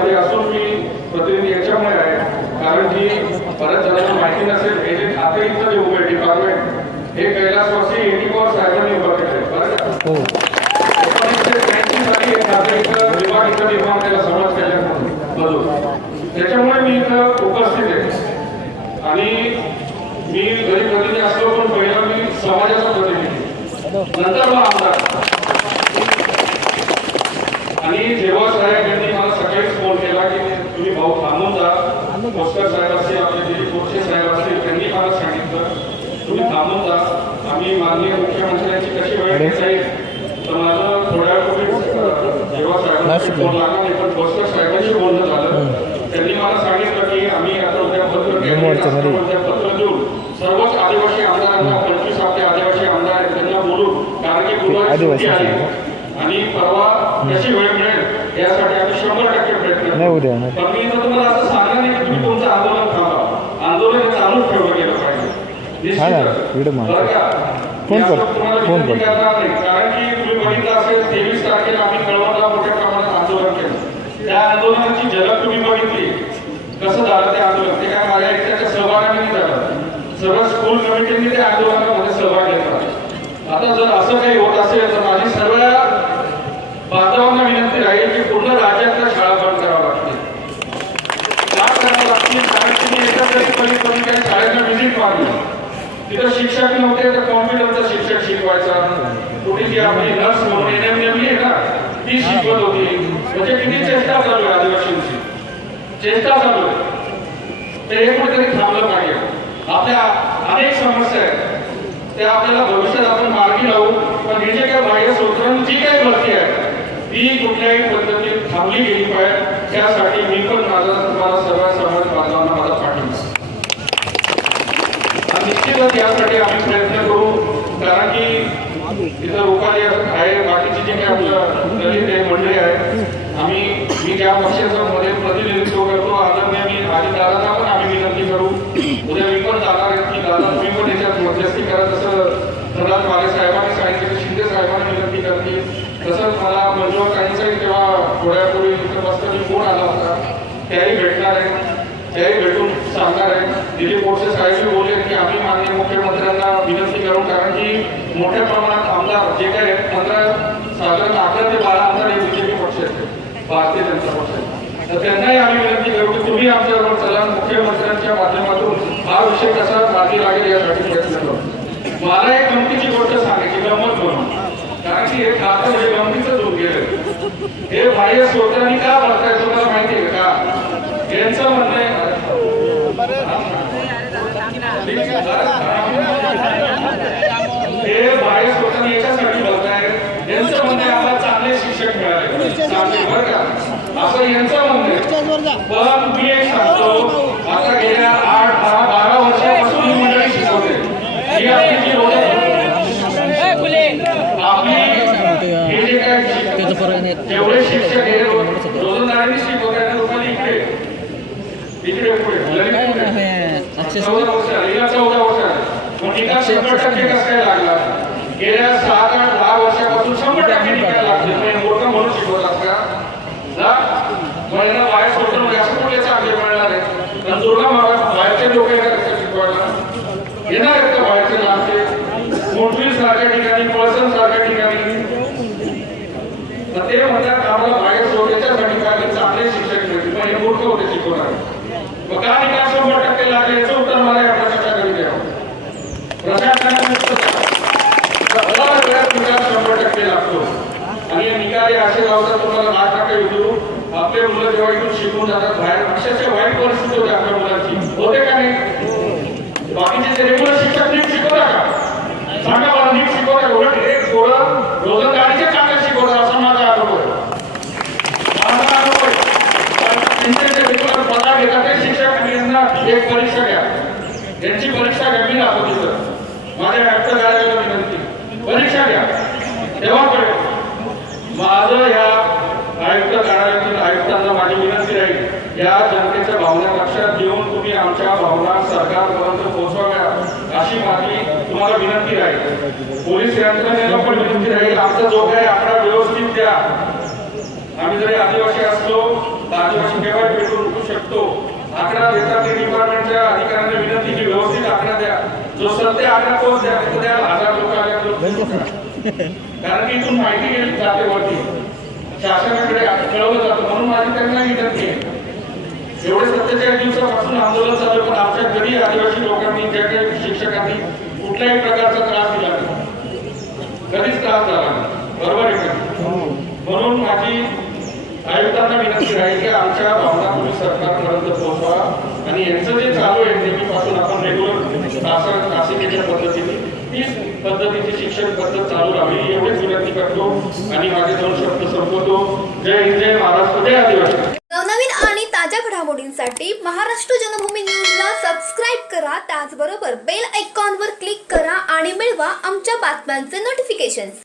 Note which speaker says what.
Speaker 1: पहिल्यापासून मी प्रतिनिधी याच्यामुळे आहे. कारण की बऱ्याच जणांना माहिती नसेल हे जे खाते इथं जे उभे डिपार्टमेंट हे कैलासवासी एटी पॉवर साहेबांनी उभं केलंय. बरं
Speaker 2: हो.
Speaker 1: एकोणीसशे त्र्याऐंशी साली हे खाते इथं विभाग इथं निर्माण केला समाज कल्याण मधून. त्याच्यामुळे मी इथं उपस्थित आहे. आणि मी जरी प्रतिनिधी असलो पण पहिला मी समाजाचा प्रतिनिधी. नंतर मग आमदार. आणि जेव्हा साहेब यांनी मला सकाळीच फोन केला की तुम्ही भाऊ थांबून जा. भोसकर साहेब असतील आपले दिलीप बोरसे साहेब असतील त्यांनी मला सांगितलं तुम्ही थांबून जा. आम्ही माननीय मुख्यमंत्र्यांची कशी वेळ घेता येईल? तर माझं थोड्या वेळ जेव्हा साहेबांचा फोन लागला नाही पण भोसकर साहेबांशी बोलणं झालं. त्यांनी मला सांगितलं की आम्ही आता उद्या पत्र. उद्या पत्र देऊन सर्वच आदिवासी आमदारांना पंचवीस आपले आदिवासी आमदार आहेत त्यांना बोलून कारण की गुरुवारी
Speaker 2: आदिवासी
Speaker 1: आणि परवा कशी वेळ मिळेल. यासाठी आम्ही शंभर टक्के प्रयत्न.
Speaker 2: नाही उद्या
Speaker 1: पण मी तर तुम्हाला असं सांगणार नाही की तुम्ही तुमचं आंदोलन थांबा. आंदोलन चालूच ठेवलं गेलं पाहिजे?
Speaker 2: फोन कर, फोन कर.
Speaker 1: कारण की तुम्ही बघितलं असेल तेवीस तारखेला आम्ही कळवणला मोठ्या प्रमाणात आंदोलन केलं. त्या आंदोलनाची झलक तुम्ही बघितली. कसं झालं ते आंदोलन? ते काय माझ्या एकट्याच्या सहभागाने झालं. सर्व स्कूल कमिटीने त्या आंदोलनामध्ये सहभाग घेतला. आता जर असं काही होत असेल तर माझी सर्व बांधवांना विनंती राहील की पूर्ण शाळा बंद लागतील का करावं लागतील कारण काही शाळेला व्हिजिट मारली तिथं शिक्षक नव्हते तर कॉम्प्युटरचा शिक्षक शिकवायचा. कुठे जी आपली नर्स म्हणून आहे ना ती शिकवत होती. म्हणजे किती चेष्टा चालू आहे आदिवासींची. चेष्टा चालू आहे. ते हे कुठेतरी थांबलं पाहिजे. आपल्या अनेक समस्या आहेत. त्या आपल्याला भविष्यात आपण मार्गी लावू. पण हे जे काही बाह्य सूत्रांनी जी काही भरती आहे ती कुठल्याही पद्धतीत थांबली गेली पाहिजे. त्यासाठी मी पण माझा तुम्हाला सर्व समाज बांधवांना माझा पाठिंबा निश्चितच यासाठी आम्ही प्रयत्न करू कारण की इथं रुपाली आहे बाकीची जे काही आपलं दलित आहे मंडळी आहे आम्ही मी ज्या पक्षाचं मध्ये प्रतिनिधित्व करतो आदरणीय मी आधी दादांना पण आम्ही विनंती करू. उद्या मी पण जाणार आहे की दादा तुम्ही पण याच्यात मध्यस्थी करा तसं प्रधान माले साहेबांनी सांगितलं शिंदे साहेबांनी विनंती करतील तसंच मला मंजुळा काहींचाही तेव्हा थोड्यापूर्वी इथं फोन आला होता? त्याही भेटणार आहे त्याही भेटून सांगणार आहे दिलीप बोरसे साहेब बोलले की आम्ही माननीय मुख्यमंत्र्यांना विनंती करू कारण की मोठ्या प्रमाणात आमदार जे काही आहेत पंधरा साधारण अकरा ते बारा आमदार हे बीजेपी पक्ष आहेत. भारतीय जनता पक्ष तर त्यांनाही आम्ही विनंती करू की तुम्ही आमच्याबरोबर चला मुख्यमंत्र्यांच्या माध्यमातून हा विषय कसा मागे लागेल यासाठी प्रयत्न करू. मला एक गमतीची गोष्ट सांगायची गंमत म्हणून कारण की हे खातं हे गमतीच होऊन गेलं हे बाह्य स्रोतांनी का भरताय तुम्हाला माहिती आहे का? यांचं म्हणणं आहे हे बाह्य स्रोतांनी याच्यासाठी भरताय यांचं म्हणणं आहे आम्हाला चांगले शिक्षक मिळाले. चांगले बरं का? असं यांचं म्हणणं आहे. पण मी एक सांगतो आता गेल्या आठ दहा बारा वर्षापासून मंडळी शिकवते ही आपली जी रोजगार आपली हे जे काय शिक- जेवढे शिक्षक हे रोजंदारीने शिकवतात लोकांनी इकडे इकडे पुढे ललित पुढे. चौदा वर्ष झाली, हिला चौदा वर्ष झाली. मग निकाल शंभर टक्के कसं काय लागला गेल्या सात आठ दहा वर्षापासून शंभर टक्के निकाल लागले मोठं म्हणून शिकवतात का? बाहेर सोडून असं कुठे चांगले मिळणार आहे. महाराज बाहेरचे लोक येणार शिकवायला? येणार आहेत का बाहेरचे लांबचे मोठवीर सारख्या ठिकाणी पळसण सारख्या ठिकाणी. तर ते म्हणतात आम्हाला बाहेर सोडायच्यासाठी काय ते चांगले शिक्षक मिळतील? पण हे मूर्ख होते शिकवणार मग का निकाल शंभर टक्के लागले याचं उत्तर मला या प्रशासनाकडे द्यावं प्रशासनाने वेळात निकाल शंभर टक्के लागतो. आणि हे निकाल असे लावतात तुम्हाला लाख टाका विदू आपले मुलं जेव्हा इथून शिकून जातात बाहेर अक्षरशः वाईट परिस्थिती होते आपल्या मुलांची. होते का नाही? बाकीचे जे रेग्युलर शिक्षक माझ्या व्यक्त झालेला विनंती परीक्षा घ्या तेव्हा कळ माझं ह्या आयुक्त कार्यालयातील आयुक्तांना माझी विनंती राहील. या जनतेच्या भावना लक्षात घेऊन तुम्ही आमच्या भावना सरकारपर्यंत पोहोचवाव्या अशी माझी तुम्हाला विनंती राहील. पोलीस यंत्रणेला पण विनंती राहील. आमचा जो काही आकडा व्यवस्थित द्या. आम्ही जरी आदिवासी असलो तर आदिवासी केव्हा भेटू शकतो. आकडा देतात ते डिपार्टमेंटच्या अधिकाऱ्यांना विनंती की व्यवस्थित आकडा द्या. उद्या हजार लोक आल्या तर कारण की इथून माहिती गेली जाते वरती. शासनाकडे कळवलं जातं म्हणून माझी त्यांना विनंती आहे. एवढे सत्तेचाळीस दिवसापासून आंदोलन चालू आहे, पण आमच्या घरी आदिवासी लोकांनी ज्या काही शिक्षकांनी कुठल्याही प्रकारचा त्रास दिला नाही. कधीच त्रास झाला नाही. बरोबर आहे का म्हणून माझी आयुक्तांना विनंती राहील की आमच्या भावना तुम्ही सरकारपर्यंत पोहोचवा आणि यांचं जे चालू आहे नेहमीपासून आपण रेग्युलर तासा तासिकेच्या पद्धतीने तीच पद्धतीची शिक्षण पद्धत चालू राहावी एवढीच विनंती करतो आणि माझे दोन शब्द संपवतो. जय हिंद जय महाराष्ट्र जय आदिवासी.
Speaker 2: नवनवीन आणि ताज्या घडामोडींसाठी महाराष्ट्र जनभूमी न्यूजला सबस्क्राईब करा. त्याचबरोबर बेल आयकॉनवर क्लिक करा आणि मिळवा आमच्या बातम्यांचे नोटिफिकेशन्स